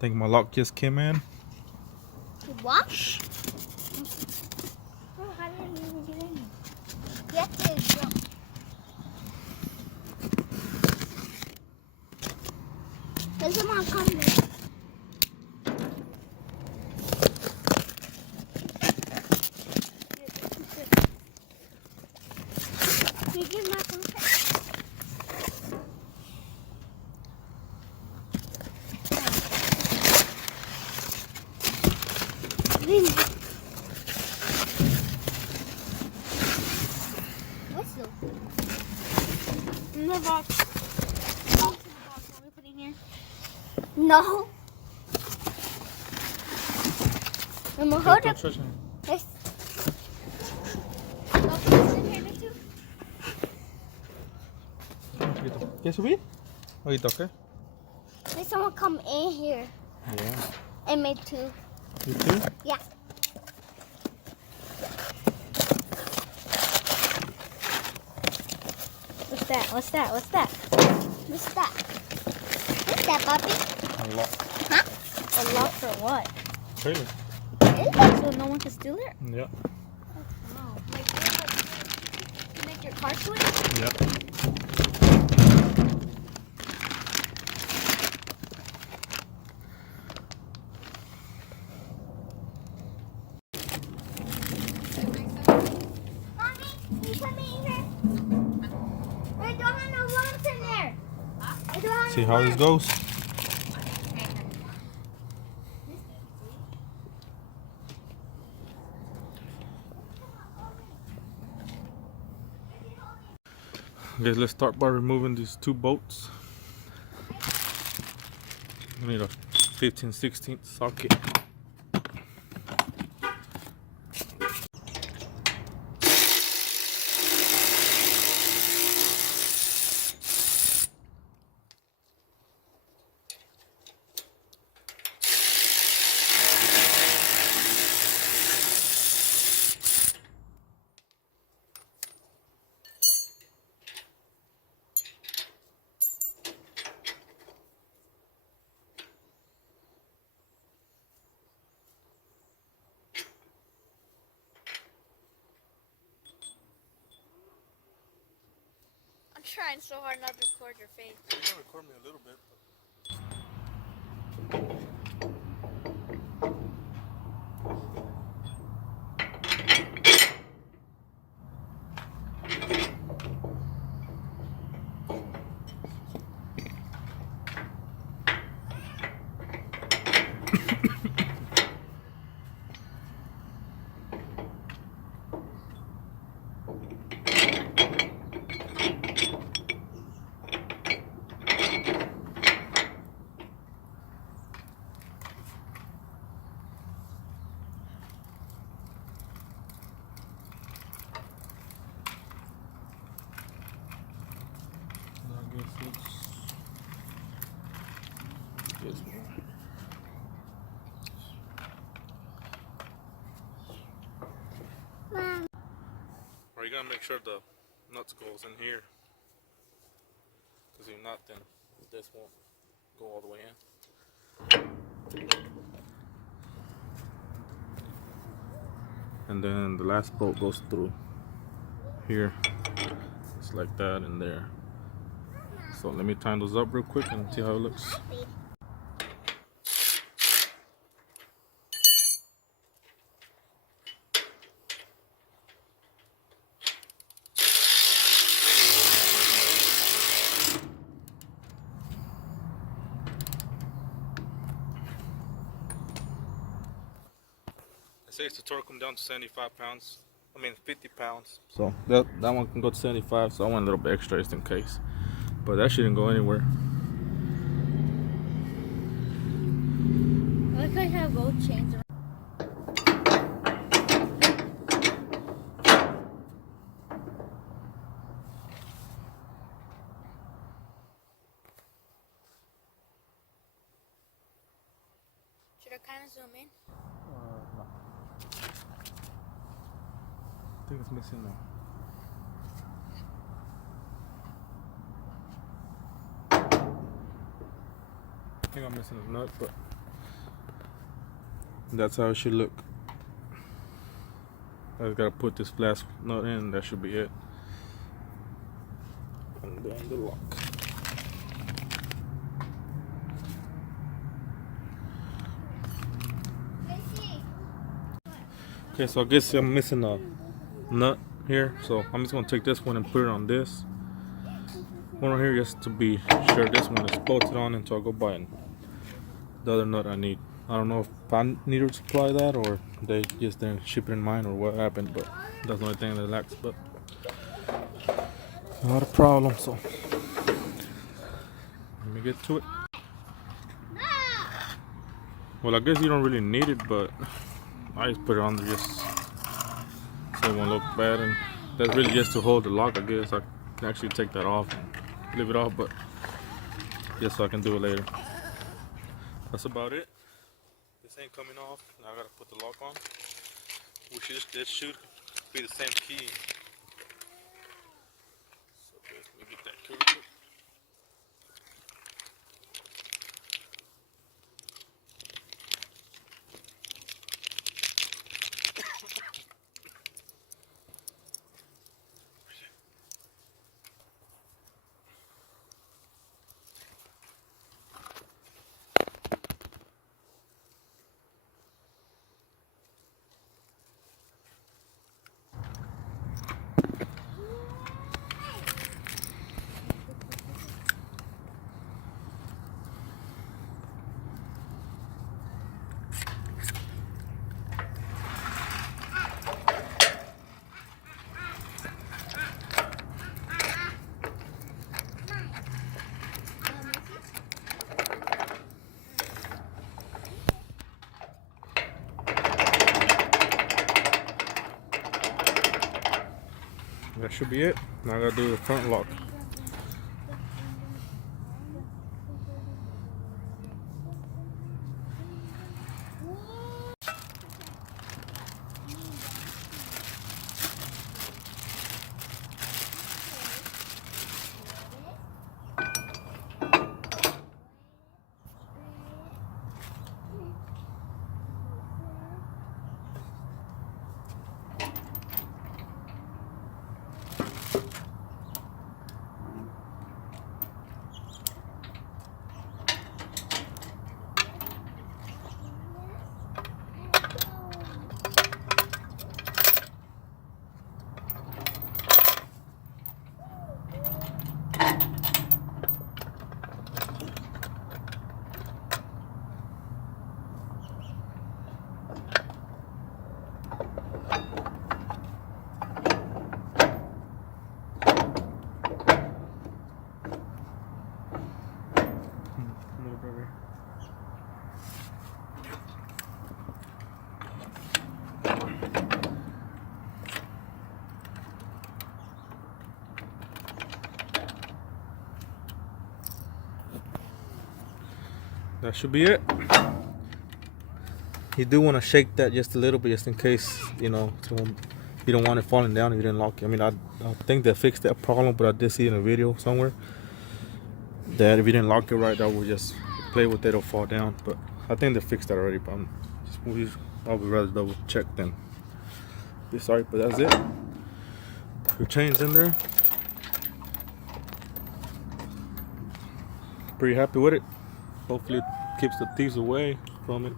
think my lock just came in. What? Oh, how did you even get in here? You have to jump. There's someone coming. You give my phone. Whistle. In the box. Want me put in here? No. I'm gonna hold Don't up. touch it. Yes. I'll put this in here too. ¿Quieres subir? Ahorita, ¿ok? There's someone come in here. Yeah. And me too. You too? Yeah. What's that? What's that? What's that? What's that? What's that, Bobby? A lock. Huh? A lock for what? Really? So no one can steal it? Yeah. Oh. To make your car swing? Yeah. Mommy, can you come in here? I don't have no worms in there. I don't have See no how this worms. goes? Guys, let's start by removing these two bolts. We need a 15/16 socket. I'm trying so hard not to record your face. You can record me a little bit. I guess it's this one. Mom. Or you gotta make sure the nuts goes in here. Because if not, then this won't go all the way in. And then the last bolt goes through here. It's like that in there. So let me tighten those up real quick and see how it looks. It says to torque them down to 75 pounds. I mean 50 pounds. So that one can go to 75. So I want a little bit extra just in case. But that shouldn't go anywhere. I like how you have gold chains around. Should I kind of zoom in? No. I think it's missing now. I think I'm missing a nut, but That's how it should look. I just gotta put this last nut in. That should be it. And then the lock. Okay, so I guess I'm missing a nut here, so I'm just gonna take this one and put it on this one right here just to be sure this one is bolted on until I go buy the other nut I need. I don't know if I need to supply that or they just didn't ship it in mine or what happened, but that's the only thing that lacks. But not a problem. So let me get to it. Well, I guess you don't really need it, but I just put it on there just so it won't look bad, and that's really just to hold the lock. I guess I can actually take that off and leave it off, but just so I can do it later. That's about it. This ain't coming off. Now I gotta put the lock on. This should be the same key. So let me get that key real quick. That should be it. Now I gotta do the front lock. That should be it. You do want to shake that just a little bit, just in case, you know, you don't want it falling down if you didn't lock it. I mean, I think they fixed that problem, but I did see in a video somewhere that if you didn't lock it right, that would just play with it, it'll fall down. But I think they fixed that already. But I would rather double check than be sorry. But that's it. Your chain's in there. Pretty happy with it. Hopefully it keeps the thieves away from it.